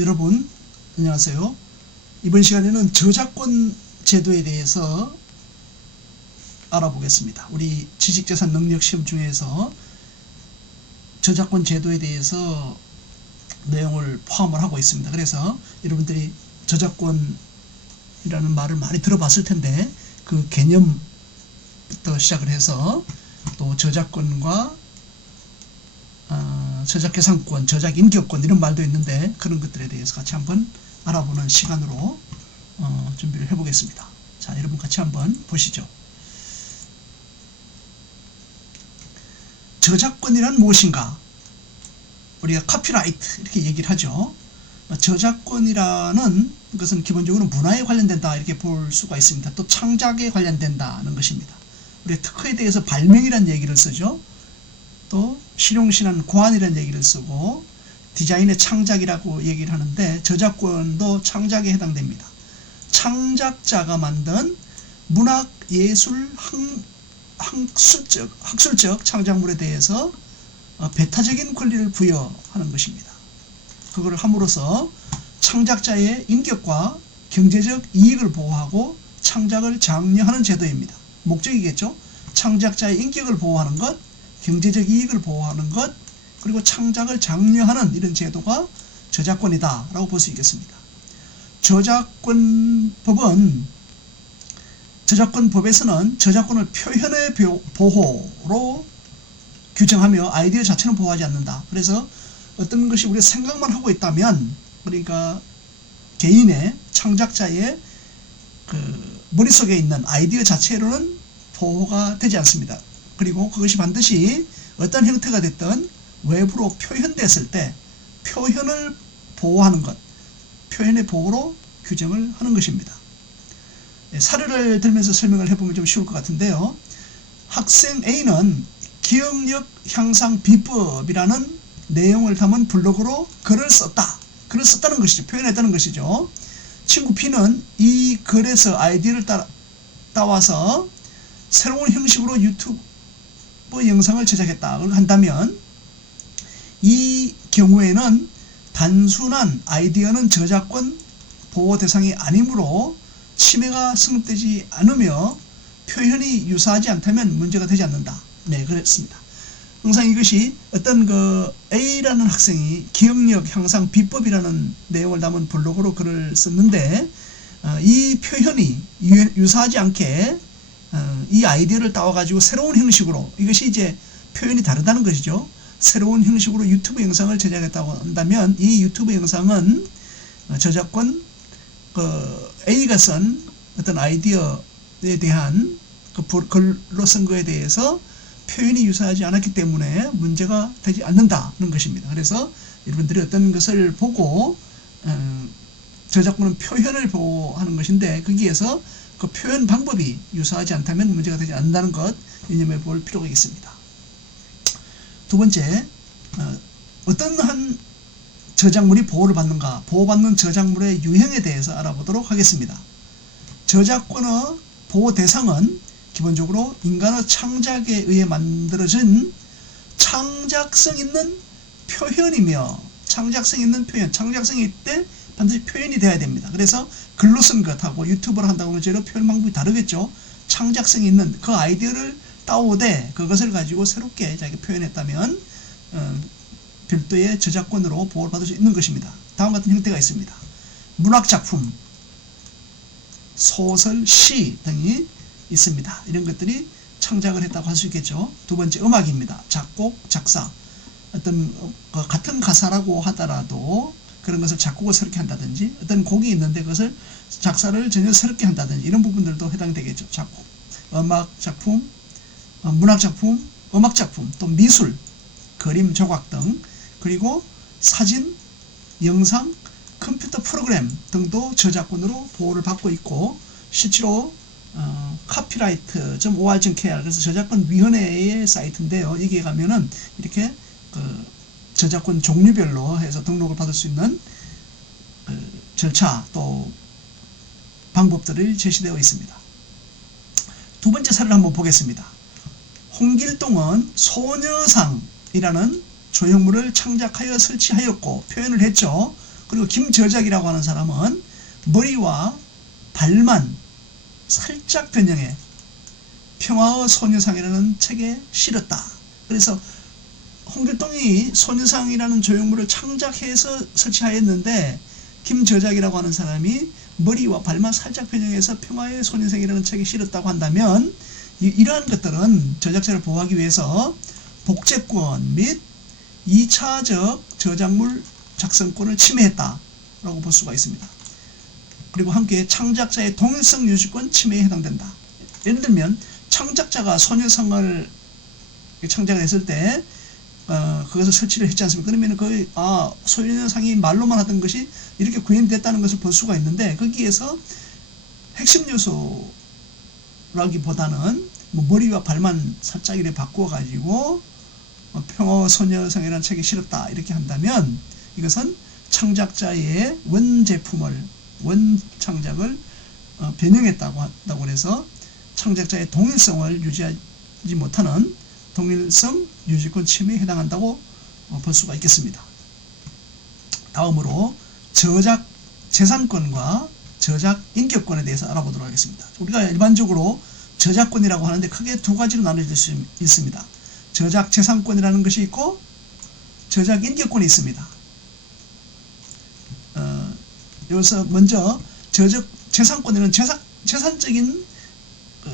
여러분 안녕하세요. 이번 시간에는 저작권 제도에 대해서 알아보겠습니다. 우리 지식재산 능력 시험 중에서 저작권 제도에 대해서 내용을 포함을 하고 있습니다. 그래서 여러분들이 저작권이라는 말을 많이 들어봤을 텐데 그 개념부터 시작을 해서 또 저작권과 저작계산권, 저작인격권 이런 말도 있는데 그런 것들에 대해서 같이 한번 알아보는 시간으로 준비를 해보겠습니다. 자, 여러분 같이 한번 보시죠. 저작권이란 무엇인가? 우리가 카피라이트 이렇게 얘기를 하죠. 저작권이라는 것은 기본적으로 문화에 관련된다 이렇게 볼 수가 있습니다. 또 창작에 관련된다는 것입니다. 우리가 특허에 대해서 발명이라는 얘기를 쓰죠. 또 실용신한 고안이라는 얘기를 쓰고 디자인의 창작이라고 얘기를 하는데 저작권도 창작에 해당됩니다. 창작자가 만든 문학, 예술, 학술적 창작물에 대해서 배타적인 권리를 부여하는 것입니다. 그걸 함으로써 창작자의 인격과 경제적 이익을 보호하고 창작을 장려하는 제도입니다. 목적이겠죠. 창작자의 인격을 보호하는 것, 경제적 이익을 보호하는 것, 그리고 창작을 장려하는 이런 제도가 저작권이다 라고 볼 수 있겠습니다. 저작권법에서는 저작권을 표현의 보호로 규정하며 아이디어 자체는 보호하지 않는다. 그래서 어떤 것이 우리가 생각만 하고 있다면, 그러니까 개인의 창작자의 그 머릿속에 있는 아이디어 자체로는 보호가 되지 않습니다. 그리고 그것이 반드시 어떤 형태가 됐든 외부로 표현됐을 때 표현을 보호하는 것, 표현의 보호로 규정을 하는 것입니다. 사례를 들면서 설명을 해보면 좀 쉬울 것 같은데요. 학생 A는 기억력 향상 비법이라는 내용을 담은 블로그로 글을 썼다는 것이죠. 표현했다는 것이죠. 친구 B는 이 글에서 아이디어를 따와서 새로운 형식으로 유튜브 영상을 제작했다 한다면 이 경우에는 단순한 아이디어는 저작권 보호 대상이 아니므로 침해가 성립되지 않으며 표현이 유사하지 않다면 문제가 되지 않는다. 네, 그렇습니다. 항상 이것이 어떤 그 A라는 학생이 기억력 향상 비법이라는 내용을 담은 블로그로 글을 썼는데 이 표현이 유사하지 않게 이 아이디어를 따와가지고 새로운 형식으로, 이것이 이제 표현이 다르다는 것이죠. 새로운 형식으로 유튜브 영상을 제작했다고 한다면 이 유튜브 영상은 저작권 A가 쓴 어떤 아이디어에 대한 글로 쓴 거에 대해서 표현이 유사하지 않았기 때문에 문제가 되지 않는다는 것입니다. 그래서 여러분들이 어떤 것을 보고 저작권은 표현을 보호하는 것인데 거기에서 그 표현 방법이 유사하지 않다면 문제가 되지 않는다는 것 유념해 볼 필요가 있습니다. 두 번째, 어떤 한 저작물이 보호를 받는가, 보호받는 저작물의 유형에 대해서 알아보도록 하겠습니다. 저작권의 보호 대상은 기본적으로 인간의 창작에 의해 만들어진 창작성 있는 표현이며, 창작성이 있을 때 반드시 표현이 돼야 됩니다. 그래서 글로 쓴 것하고 유튜브를 한다고 하면 저런 표현 방법이 다르겠죠. 창작성이 있는 그 아이디어를 따오되 그것을 가지고 새롭게 자기가 표현했다면 별도의 저작권으로 보호를 받을 수 있는 것입니다. 다음 같은 형태가 있습니다. 문학작품, 소설, 시 등이 있습니다. 이런 것들이 창작을 했다고 할 수 있겠죠. 두 번째, 음악입니다. 작곡, 작사. 어떤 같은 가사라고 하더라도 그런 것을 작곡을 새롭게 한다든지, 어떤 곡이 있는데 그것을 작사를 전혀 새롭게 한다든지 이런 부분들도 해당되겠죠. 작곡, 음악작품, 문학작품, 음악작품, 또 미술, 그림, 조각 등, 그리고 사진, 영상, 컴퓨터 프로그램 등도 저작권으로 보호를 받고 있고, 실제로 copyright.or.kr, 그래서 저작권위원회의 사이트인데요. 여기에 가면은 이렇게 저작권 종류별로 해서 등록을 받을 수 있는 절차 또 방법들이 제시되어 있습니다. 두 번째 사례를 한번 보겠습니다. 홍길동은 소녀상이라는 조형물을 창작하여 설치하였고 표현을 했죠. 그리고 김저작이라고 하는 사람은 머리와 발만 살짝 변형해 평화의 소녀상이라는 책에 실었다. 그래서 홍길동이 소녀상이라는 조형물을 창작해서 설치하였는데 김저작이라고 하는 사람이 머리와 발만 살짝 변형해서 평화의 소녀상이라는 책에 실었다고 한다면 이러한 것들은 저작자를 보호하기 위해서 복제권 및 2차적 저작물 작성권을 침해했다라고 볼 수가 있습니다. 그리고 함께 창작자의 동일성 유지권 침해에 해당된다. 예를 들면 창작자가 소녀상을 창작을 했을 때 그것을 설치를 했지 않습니까? 그러면 그 소녀상이 말로만 하던 것이 이렇게 구현됐다는 것을 볼 수가 있는데 거기에서 핵심 요소라기보다는 뭐 머리와 발만 살짝 이렇게 바꾸어 가지고 평화 소녀상이라는 책에 실었다 이렇게 한다면 이것은 창작자의 원창작을 변형했다고 한다고 해서 창작자의 동일성을 유지하지 못하는 동일성 유지권 침해에 해당한다고 볼 수가 있겠습니다. 다음으로 저작 재산권과 저작 인격권에 대해서 알아보도록 하겠습니다. 우리가 일반적으로 저작권이라고 하는데 크게 두 가지로 나눠질 수 있습니다. 저작 재산권이라는 것이 있고 저작 인격권이 있습니다. 여기서 먼저 저작 재산권에는 재산적인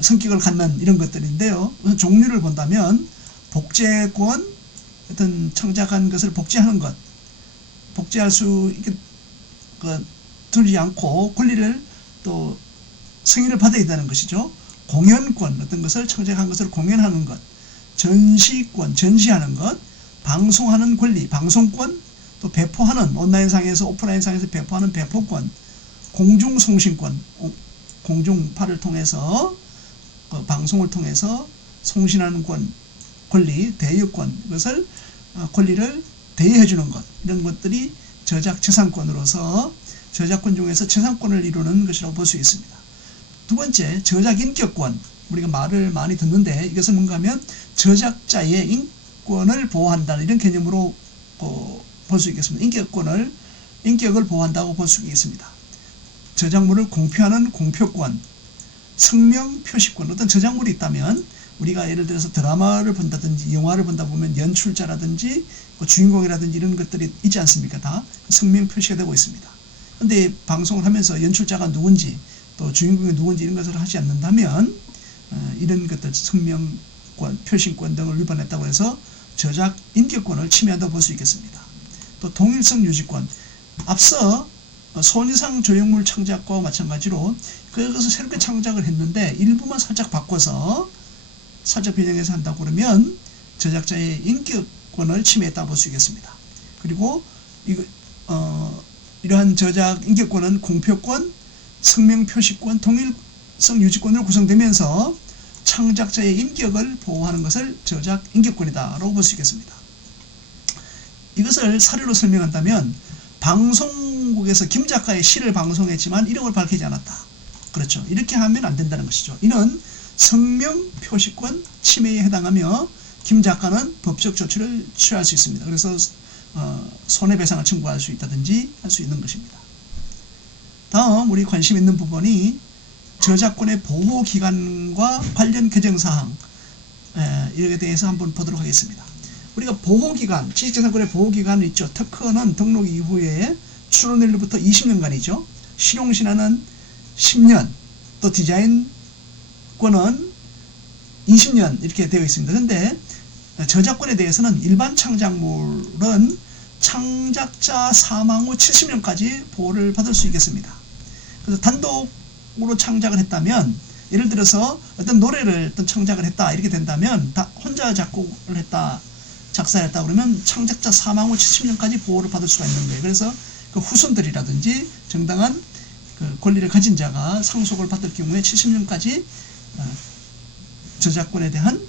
성격을 갖는 이런 것들인데요. 종류를 본다면 복제권, 어떤 창작한 것을 복제하는 것, 복제할 수 있게 두지 않고 권리를 또 승인을 받아야 된다는 것이죠. 공연권, 어떤 것을 창작한 것을 공연하는 것, 전시권, 전시하는 것, 방송하는 권리, 방송권, 또 배포하는 온라인상에서 오프라인상에서 배포하는 배포권, 공중송신권, 공중파를 통해서 방송을 통해서 송신하는 권리, 대여권, 이것을 권리를 대여해주는 것, 이런 것들이 저작 재산권으로서 저작권 중에서 재산권을 이루는 것이라고 볼 수 있습니다. 두 번째, 저작 인격권. 우리가 말을 많이 듣는데 이것은 뭔가 하면 저작자의 인권을 보호한다는 이런 개념으로 볼 수 있겠습니다. 인격을 보호한다고 볼 수 있습니다. 저작물을 공표하는 공표권, 성명 표시권, 어떤 저작물이 있다면 우리가 예를 들어서 드라마를 본다든지 영화를 본다 보면 연출자라든지 주인공이라든지 이런 것들이 있지 않습니까? 다 성명 표시가 되고 있습니다. 그런데 방송을 하면서 연출자가 누군지 또 주인공이 누군지 이런 것을 하지 않는다면 이런 것들 성명권, 표시권 등을 위반했다고 해서 저작 인격권을 침해한다고 볼 수 있겠습니다. 또 동일성 유지권, 앞서 소녀상 조형물 창작과 마찬가지로 그것을 새롭게 창작을 했는데 일부만 살짝 바꿔서 살짝 변형해서 한다고 그러면 저작자의 인격권을 침해했다고 볼 수 있겠습니다. 그리고 이러한 저작 인격권은 공표권, 성명 표시권, 동일성 유지권으로 구성되면서 창작자의 인격을 보호하는 것을 저작 인격권이다 라고 볼 수 있겠습니다. 이것을 사례로 설명한다면 방송국에서 김 작가의 시를 방송했지만 이름을 밝히지 않았다. 그렇죠. 이렇게 하면 안 된다는 것이죠. 이는 성명 표시권 침해에 해당하며 김 작가는 법적 조치를 취할 수 있습니다. 그래서 손해배상을 청구할 수 있다든지 할 수 있는 것입니다. 다음 우리 관심 있는 부분이 저작권의 보호기간과 관련 개정사항 이에 대해서 한번 보도록 하겠습니다. 우리가 보호기간, 지식재산권의 보호기간이 있죠. 특허는 등록 이후에 출원일로부터 20년간이죠. 실용신화는 10년, 또 디자인권은 20년 이렇게 되어 있습니다. 그런데 저작권에 대해서는 일반 창작물은 창작자 사망 후 70년까지 보호를 받을 수 있겠습니다. 그래서 단독으로 창작을 했다면 예를 들어서 어떤 노래를 어떤 창작을 했다 이렇게 된다면 다 혼자 작곡을 했다 작사했다 그러면 창작자 사망 후 70년까지 보호를 받을 수가 있는 거예요. 그래서 그 후손들이라든지 정당한 그 권리를 가진 자가 상속을 받을 경우에 70년까지 저작권에 대한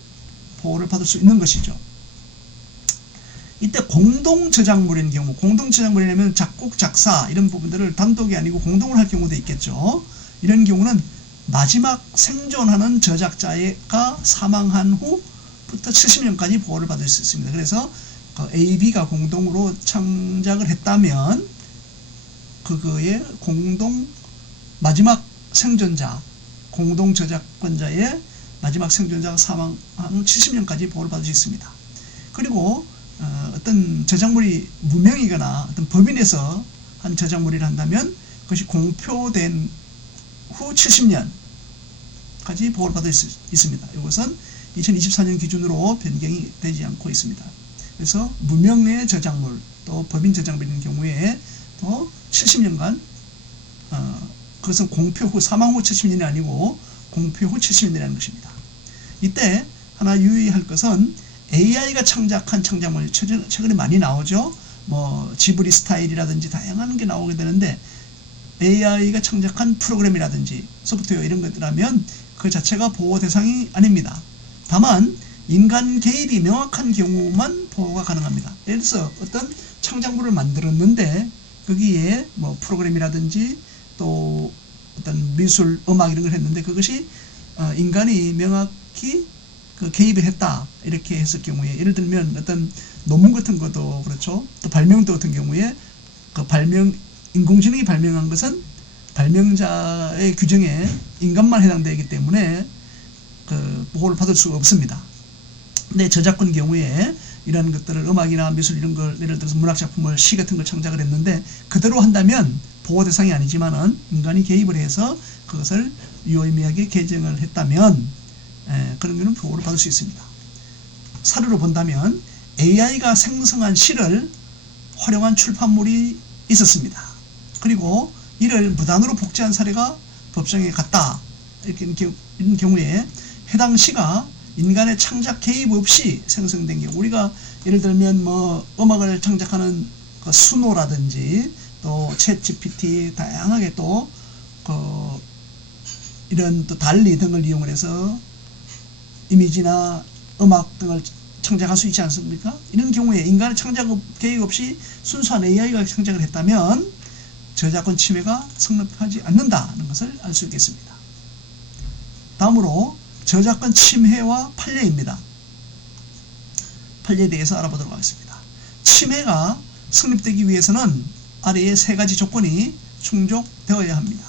보호를 받을 수 있는 것이죠. 이때 공동 저작물인 경우, 공동 저작물이라면 작곡, 작사 이런 부분들을 단독이 아니고 공동을 할 경우도 있겠죠. 이런 경우는 마지막 생존하는 저작자가 사망한 후부터 70년까지 보호를 받을 수 있습니다. 그래서 A, B가 공동으로 창작을 했다면 그거의 마지막 생존자, 공동 저작권자의 마지막 생존자가 사망한 후 70년까지 보호를 받을 수 있습니다. 그리고 어떤 저작물이 무명이거나 어떤 법인에서 한 저작물이라 한다면 그것이 공표된 후 70년까지 보호를 받을 수 있습니다. 이것은 2024년 기준으로 변경이 되지 않고 있습니다. 그래서 무명의 저작물 또 법인 저작물인 경우에 또 70년간 그것은 공표 후 사망 후 70년이 아니고 공표 후 70년이라는 것입니다. 이때 하나 유의할 것은 AI가 창작한 창작물 최근에 많이 나오죠. 뭐 지브리 스타일이라든지 다양한 게 나오게 되는데 AI가 창작한 프로그램이라든지 소프트웨어 이런 것들하면 그 자체가 보호 대상이 아닙니다. 다만 인간 개입이 명확한 경우만 보호가 가능합니다. 예를 들어서 어떤 창작물을 만들었는데 거기에 뭐 프로그램이라든지 또 어떤 미술, 음악 이런 걸 했는데 그것이 인간이 명확히 그 개입을 했다 이렇게 했을 경우에 예를 들면 어떤 논문 같은 것도 그렇죠. 또 발명도 같은 경우에 그 인공지능이 발명한 것은 발명자의 규정에 인간만 해당되기 때문에 그 보호를 받을 수가 없습니다. 근데 저작권 경우에 이런 것들을 음악이나 미술 이런 걸 예를 들어서 문학작품을 시 같은 걸 창작을 했는데 그대로 한다면 보호 대상이 아니지만은 인간이 개입을 해서 그것을 유의미하게 개정을 했다면 그런 경우는 보호를 받을 수 있습니다. 사례로 본다면 AI가 생성한 시를 활용한 출판물이 있었습니다. 그리고 이를 무단으로 복제한 사례가 법정에 갔다. 이런 경우에 해당 시가 인간의 창작 개입 없이 생성된 경우 우리가 예를 들면 뭐 음악을 창작하는 그 수노라든지 또 챗 GPT 다양하게 또 이런 또 달리 등을 이용을 해서 이미지나 음악 등을 창작할 수 있지 않습니까? 이런 경우에 인간의 창작 개입 없이 순수한 AI가 창작을 했다면 저작권 침해가 성립하지 않는다는 것을 알 수 있겠습니다. 다음으로 저작권 침해와 판례입니다. 판례에 대해서 알아보도록 하겠습니다. 침해가 성립되기 위해서는 아래의 세 가지 조건이 충족되어야 합니다.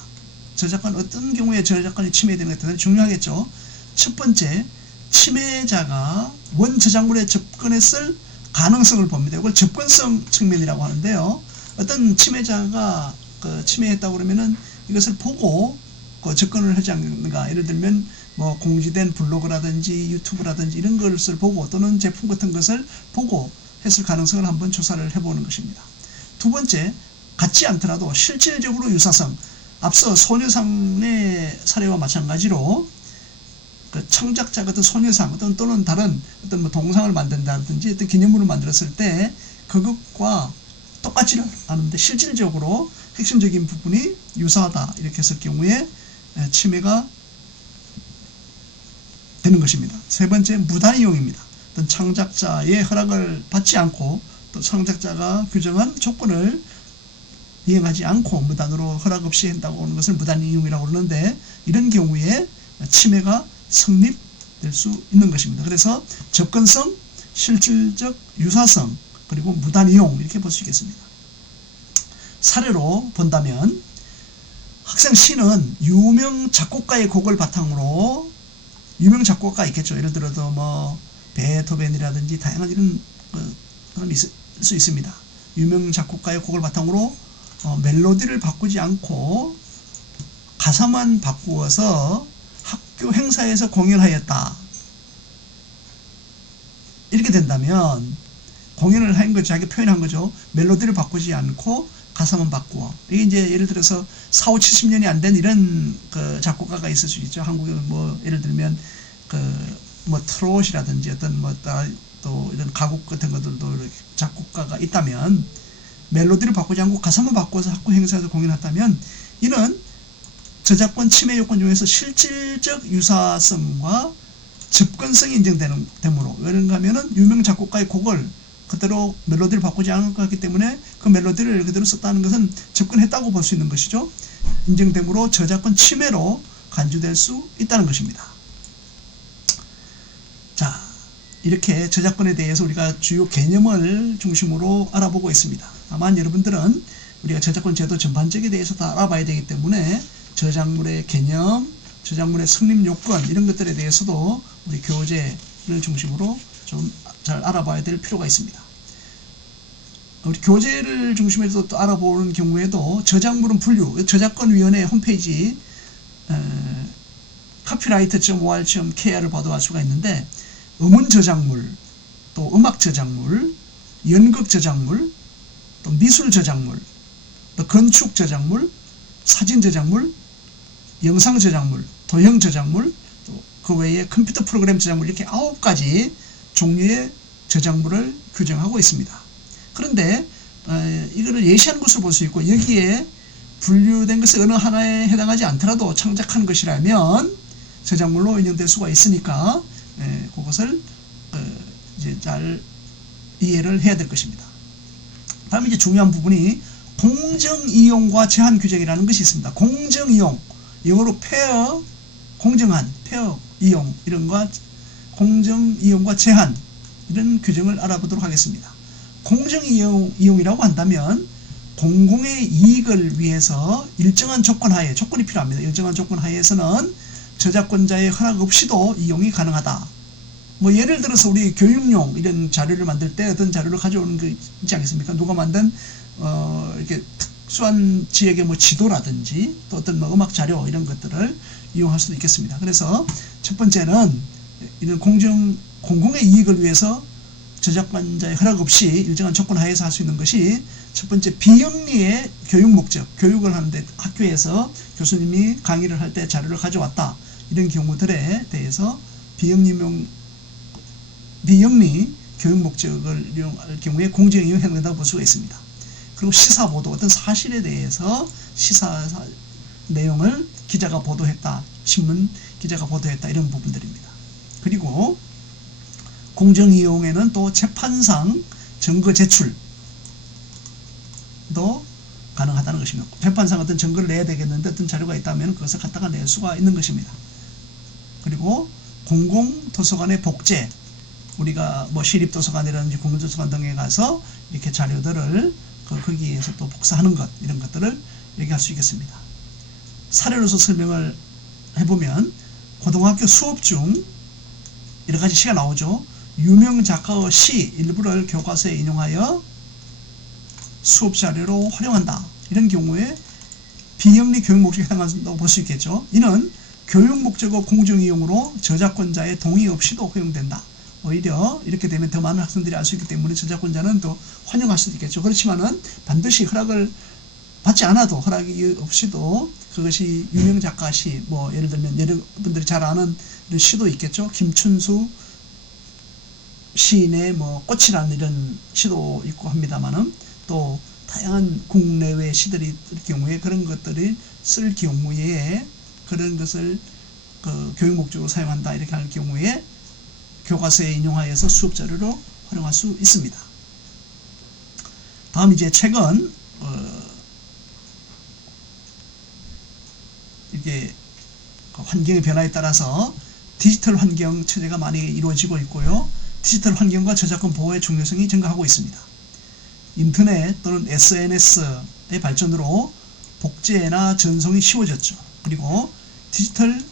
저작권 어떤 경우에 저작권이 침해되는 게 대단히 중요하겠죠. 첫 번째, 침해자가 원 저작물에 접근했을 가능성을 봅니다. 이걸 접근성 측면이라고 하는데요. 어떤 침해자가 침해했다고 그러면은 이것을 보고 접근을 하지 않는가. 예를 들면 뭐 공지된 블로그라든지 유튜브라든지 이런 것을 보고 또는 제품 같은 것을 보고 했을 가능성을 한번 조사를 해보는 것입니다. 두 번째, 같지 않더라도 실질적으로 유사성. 앞서 소녀상의 사례와 마찬가지로 그 창작자가 어떤 소녀상 또는 다른 어떤 뭐 동상을 만든다든지 어떤 기념물을 만들었을 때 그것과 똑같지는 않은데 실질적으로 핵심적인 부분이 유사하다 이렇게 했을 경우에 침해가 되는 것입니다. 세 번째, 무단이용입니다. 어떤 창작자의 허락을 받지 않고 또 창작자가 규정한 조건을 이행하지 않고 무단으로 허락 없이 한다고 하는 것을 무단이용이라고 그러는데 이런 경우에 침해가 성립될 수 있는 것입니다. 그래서 접근성, 실질적 유사성, 그리고 무단이용 이렇게 볼 수 있겠습니다. 사례로 본다면 학생 C는 유명 작곡가의 곡을 바탕으로 유명 작곡가 있겠죠. 예를 들어서 뭐 베토벤이라든지 다양한 이런 사람이 있을 수 있습니다. 유명 작곡가의 곡을 바탕으로 멜로디를 바꾸지 않고 가사만 바꾸어서 학교 행사에서 공연하였다. 이렇게 된다면 공연을 한 거죠. 자기가 표현한 거죠. 멜로디를 바꾸지 않고 가사만 바꾸어. 이게 이제 예를 들어서 40, 70년이 안 된 이런 그 작곡가가 있을 수 있죠. 한국에 뭐 예를 들면 뭐 트롯이라든지 어떤 뭐 또 이런 가곡 같은 것들도 이렇게 작곡가가 있다면 멜로디를 바꾸지 않고 가사만 바꿔서 학교 행사에서 공연했다면 이는 저작권 침해 요건 중에서 실질적 유사성과 접근성이 인정되므로 왜냐하면 하면은 유명 작곡가의 곡을 그대로 멜로디를 바꾸지 않을 것 같기 때문에 그 멜로디를 그대로 썼다는 것은 접근했다고 볼 수 있는 것이죠. 인정되므로 저작권 침해로 간주될 수 있다는 것입니다. 자, 이렇게 저작권에 대해서 우리가 주요 개념을 중심으로 알아보고 있습니다. 다만 여러분들은 우리가 저작권 제도 전반적에 대해서 다 알아봐야 되기 때문에 저작물의 개념, 저작물의 성립 요건 이런 것들에 대해서도 우리 교재를 중심으로 좀 잘 알아봐야 될 필요가 있습니다. 우리 교재를 중심해서 또 알아보는 경우에도 저작물은 분류, 저작권위원회 홈페이지 copyright.or.kr을 봐도 알 수가 있는데 음원 저작물, 또 음악 저작물, 연극 저작물, 또 미술 저작물, 또 건축 저작물, 사진 저작물, 영상 저작물, 도형 저작물, 또 그 외에 컴퓨터 프로그램 저작물 이렇게 9가지 종류의 저작물을 규정하고 있습니다. 그런데 이거를 예시한 것으로 볼 수 있고 여기에 분류된 것이 어느 하나에 해당하지 않더라도 창작한 것이라면 저작물로 인정될 수가 있으니까 그것을 이제 잘 이해를 해야 될 것입니다. 다음 이제 중요한 부분이 공정이용과 제한 규정이라는 것이 있습니다. 공정이용, 영어로 fair, 공정한, fair 이용 이런 것, 공정이용과 제한 이런 규정을 알아보도록 하겠습니다. 공정이용이라고 한다면 공공의 이익을 위해서 일정한 조건 하에, 조건이 필요합니다. 일정한 조건 하에서는 저작권자의 허락 없이도 이용이 가능하다. 뭐 예를 들어서 우리 교육용 이런 자료를 만들 때 어떤 자료를 가져오는 게 있지 않겠습니까? 누가 만든 이렇게 특수한 지역의 뭐 지도라든지 또 어떤 뭐 음악 자료 이런 것들을 이용할 수도 있겠습니다. 그래서 첫 번째는 이런 공공의 이익을 위해서 저작권자의 허락 없이 일정한 조건 하에서 할 수 있는 것이 첫 번째 비영리의 교육 목적, 교육을 하는데 학교에서 교수님이 강의를 할 때 자료를 가져왔다. 이런 경우들에 대해서 비영리 교육 목적을 이용할 경우에 공정이용 행위라고 볼 수가 있습니다. 그리고 시사보도, 어떤 사실에 대해서 시사 내용을 기자가 보도했다, 신문 기자가 보도했다 이런 부분들입니다. 그리고 공정이용에는 또 재판상 증거 제출도 가능하다는 것입니다. 재판상 어떤 증거를 내야 되겠는데 어떤 자료가 있다면 그것을 갖다가 낼 수가 있는 것입니다. 그리고 공공도서관의 복제, 우리가 뭐 시립도서관이라든지 공공도서관 등에 가서 이렇게 자료들을 거기에서 또 복사하는 것, 이런 것들을 얘기할 수 있겠습니다. 사례로서 설명을 해보면 고등학교 수업 중 여러 가지 시가 나오죠. 유명 작가의 시 일부를 교과서에 인용하여 수업 자료로 활용한다. 이런 경우에 비영리 교육 목적에 해당한다고 볼 수 있겠죠. 이는 교육 목적의 공정이용으로 저작권자의 동의 없이도 허용된다. 오히려 이렇게 되면 더 많은 학생들이 알 수 있기 때문에 저작권자는 더 환영할 수도 있겠죠. 그렇지만은 반드시 허락을 받지 않아도, 허락이 없이도 그것이 유명 작가 시, 뭐 예를 들면 여러분들이 잘 아는 이런 시도 있겠죠. 김춘수 시인의 뭐 꽃이라는 이런 시도 있고 합니다만은 또 다양한 국내외 시들이 있을 경우에 그런 것들을 쓸 경우에 그런 것을 교육 목적으로 사용한다 이렇게 할 경우에 교과서에 인용하여서 수업 자료로 활용할 수 있습니다. 다음 이제 책은 이게 환경의 변화에 따라서 디지털 환경 체제가 많이 이루어지고 있고요. 디지털 환경과 저작권 보호의 중요성이 증가하고 있습니다. 인터넷 또는 SNS의 발전으로 복제나 전송이 쉬워졌죠. 그리고 디지털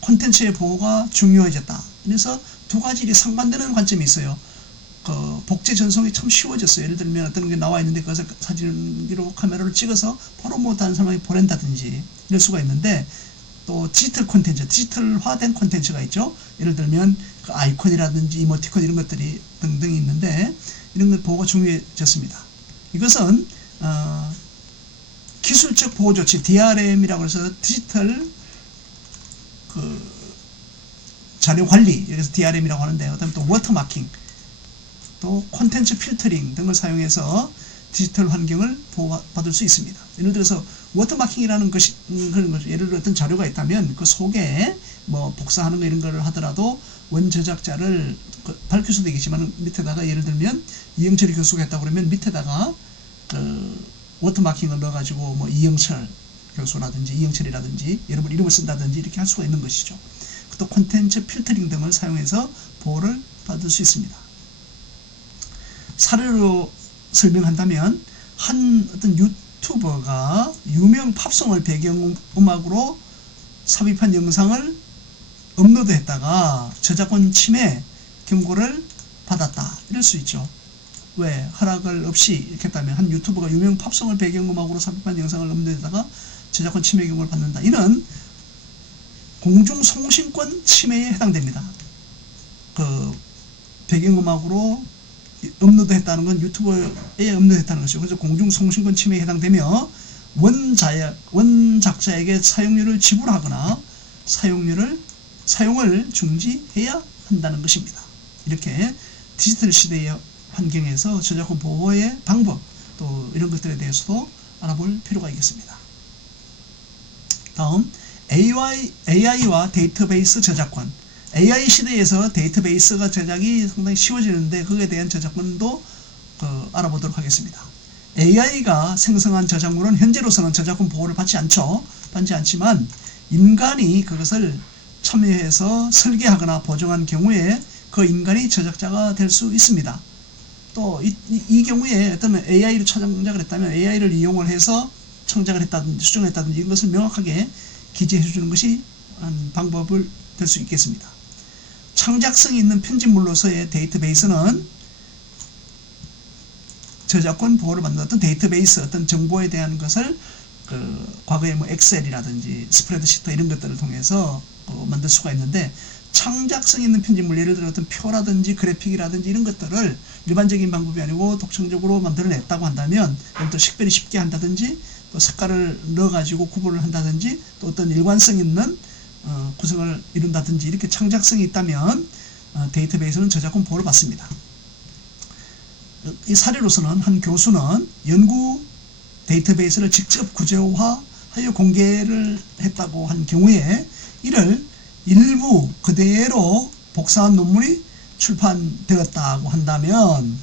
콘텐츠의 보호가 중요해졌다. 그래서 두 가지 상반되는 관점이 있어요. 복제 전송이 참 쉬워졌어요. 예를 들면 어떤 게 나와 있는데 그것을 사진으로 카메라로 찍어서 바로 뭐 다른 사람에게 보낸다든지 이럴 수가 있는데, 또 디지털 콘텐츠, 디지털화된 콘텐츠가 있죠. 예를 들면 그 아이콘이라든지 이모티콘 이런 것들이 등등이 있는데 이런 것 보호가 중요해졌습니다. 이것은 기술적 보호 조치 DRM이라고 해서 디지털 자료 관리, 여기서 DRM이라고 하는데, 그다음에 또 워터마킹, 또 콘텐츠 필터링 등을 사용해서 디지털 환경을 보호받을 수 있습니다. 예를 들어서 워터마킹이라는 것이 그런 거죠. 예를 들어 어떤 자료가 있다면 그 속에 뭐 복사하는 거 이런 거를 하더라도 원저작자를 밝힐 수도 있겠지만 밑에다가 예를 들면 이영철이 교수가 했다고 그러면 밑에다가 워터마킹을 넣어가지고 뭐 이영철 교수라든지 이영철이라든지 여러분 이름을 쓴다든지 이렇게 할 수가 있는 것이죠. 또 콘텐츠 필터링 등을 사용해서 보호를 받을 수 있습니다. 사례로 설명한다면 한 어떤 유튜버가 유명 팝송을 배경음악으로 삽입한 영상을 업로드했다가 저작권 침해 경고를 받았다. 이럴 수 있죠. 왜? 허락을 없이 이렇게 했다면 한 유튜버가 유명 팝송을 배경음악으로 삽입한 영상을 업로드했다가 저작권 침해 경고를 받는다. 이는 공중송신권 침해에 해당됩니다. 그 배경음악으로 업로드했다는 건 유튜버에 업로드했다는 것이죠. 그래서 공중송신권 침해에 해당되며 원작자에게 사용료를 지불하거나 사용을 중지해야 한다는 것입니다. 이렇게 디지털 시대의 환경에서 저작권 보호의 방법 또 이런 것들에 대해서도 알아볼 필요가 있겠습니다. 다음 AI와 데이터베이스 저작권. AI 시대에서 데이터베이스가 제작이 상당히 쉬워지는데 거기에 대한 저작권도 알아보도록 하겠습니다. AI가 생성한 저작물은 현재로서는 저작권 보호를 받지 않지만 인간이 그것을 참여해서 설계하거나 보정한 경우에 그 인간이 저작자가 될 수 있습니다. 또 이 경우에 어떤 AI를 창작을 했다면 AI를 이용을 해서 창작을 했다든지 수정을 했다든지 이것을 명확하게 기재해 주는 것이 방법을 될 수 있겠습니다. 창작성이 있는 편집물로서의 데이터베이스는 저작권 보호를 받는 어떤 데이터베이스, 어떤 정보에 대한 것을 과거에 뭐 엑셀이라든지 스프레드시트 이런 것들을 통해서 만들 수가 있는데 창작성 있는 편집물, 예를 들어 어떤 표라든지 그래픽이라든지 이런 것들을 일반적인 방법이 아니고 독창적으로 만들어냈다고 한다면 또 식별이 쉽게 한다든지 또 색깔을 넣어가지고 구분을 한다든지 또 어떤 일관성 있는 구성을 이룬다든지 이렇게 창작성이 있다면 데이터베이스는 저작권 보호를 받습니다. 이 사례로서는 한 교수는 연구 데이터베이스를 직접 구조화하여 공개를 했다고 한 경우에 이를 일부 그대로 복사한 논문이 출판되었다고 한다면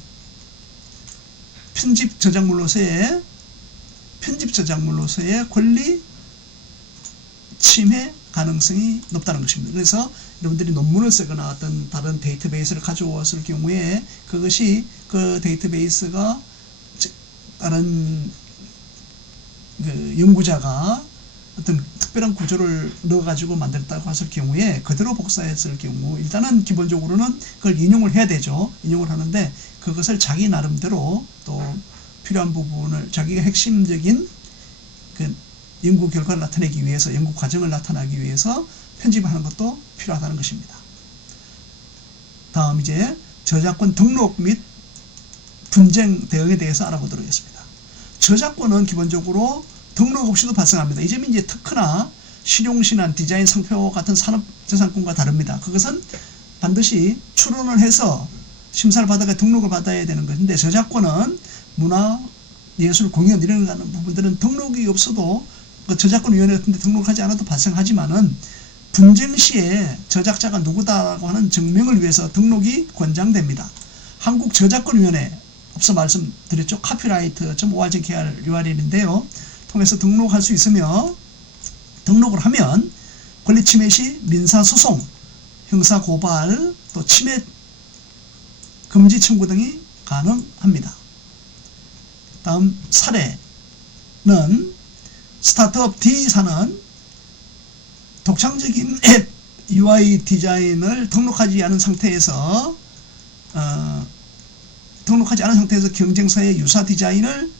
편집 저작물로서의 권리 침해 가능성이 높다는 것입니다. 그래서 여러분들이 논문을 쓰거나 어떤 다른 데이터베이스를 가져왔을 경우에 그것이 그 데이터베이스가 다른 연구자가 어떤 특별한 구조를 넣어가지고 만들었다고 했을 경우에 그대로 복사했을 경우 일단은 기본적으로는 그걸 인용을 해야 되죠. 인용을 하는데 그것을 자기 나름대로 또 필요한 부분을 자기가 핵심적인 그 연구 결과를 나타내기 위해서 연구 과정을 나타내기 위해서 편집하는 것도 필요하다는 것입니다. 다음 이제 저작권 등록 및 분쟁 대응에 대해서 알아보도록 하겠습니다. 저작권은 기본적으로 등록 없이도 발생합니다. 이 점이 이제 특허나 실용신안, 디자인 상표 같은 산업재산권과 다릅니다. 그것은 반드시 출원을 해서 심사를 받아야 등록을 받아야 되는 것인데 저작권은 문화, 예술, 공연 이런 부분들은 등록이 없어도 저작권위원회 같은 데 등록하지 않아도 발생하지만은 분쟁 시에 저작자가 누구다라고 하는 증명을 위해서 등록이 권장됩니다. 한국저작권위원회 앞서 말씀드렸죠. copyright.org/URL인데요. 통해서 등록할 수 있으며 등록을 하면 권리 침해 시 민사소송, 형사고발, 또 침해 금지 청구 등이 가능합니다. 다음 사례는 스타트업 D사는 독창적인 앱 UI 디자인을 등록하지 않은 상태에서 경쟁사의 유사 디자인을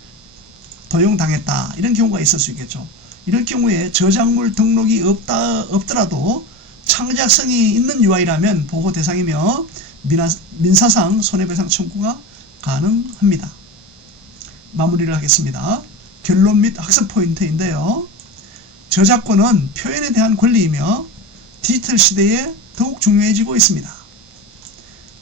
도용당했다. 이런 경우가 있을 수 있겠죠. 이럴 경우에 저작물 등록이 없더라도 창작성이 있는 UI라면 보호 대상이며 민사상 손해배상 청구가 가능합니다. 마무리를 하겠습니다. 결론 및 학습 포인트인데요. 저작권은 표현에 대한 권리이며 디지털 시대에 더욱 중요해지고 있습니다.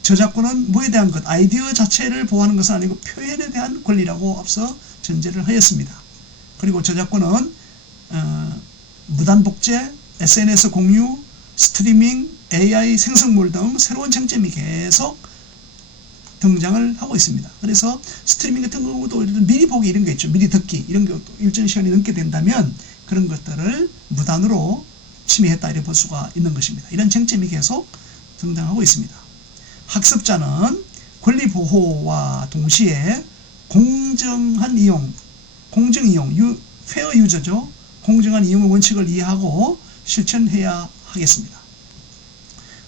저작권은 뭐에 대한 것, 아이디어 자체를 보호하는 것은 아니고 표현에 대한 권리라고 앞서 전제를 하였습니다. 그리고 저작권은 무단 복제, SNS 공유, 스트리밍, AI 생성물 등 새로운 쟁점이 계속 등장을 하고 있습니다. 그래서 스트리밍 같은 경우도 미리 보기 이런 게 있죠. 미리 듣기 이런 것도 일정 시간이 넘게 된다면 그런 것들을 무단으로 침해했다 이렇게 볼 수가 있는 것입니다. 이런 쟁점이 계속 등장하고 있습니다. 학습자는 권리 보호와 동시에 공정한 이용, 공정이용, 페어 유저죠. 공정한 이용의 원칙을 이해하고 실천해야 하겠습니다.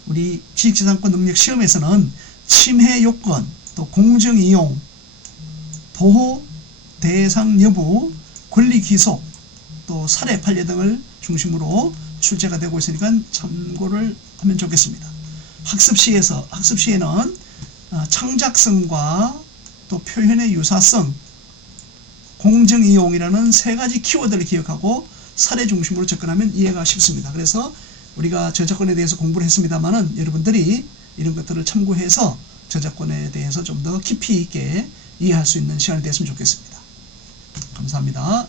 우리 지식재산권 능력 시험에서는 침해 요건, 또 공정이용, 보호 대상 여부, 권리 귀속, 또 사례 판례 등을 중심으로 출제가 되고 있으니까 참고를 하면 좋겠습니다. 학습 시에는 창작성과 또 표현의 유사성, 공정이용이라는 세 가지 키워드를 기억하고 사례 중심으로 접근하면 이해가 쉽습니다. 그래서 우리가 저작권에 대해서 공부를 했습니다만은 여러분들이 이런 것들을 참고해서 저작권에 대해서 좀 더 깊이 있게 이해할 수 있는 시간이 됐으면 좋겠습니다. 감사합니다.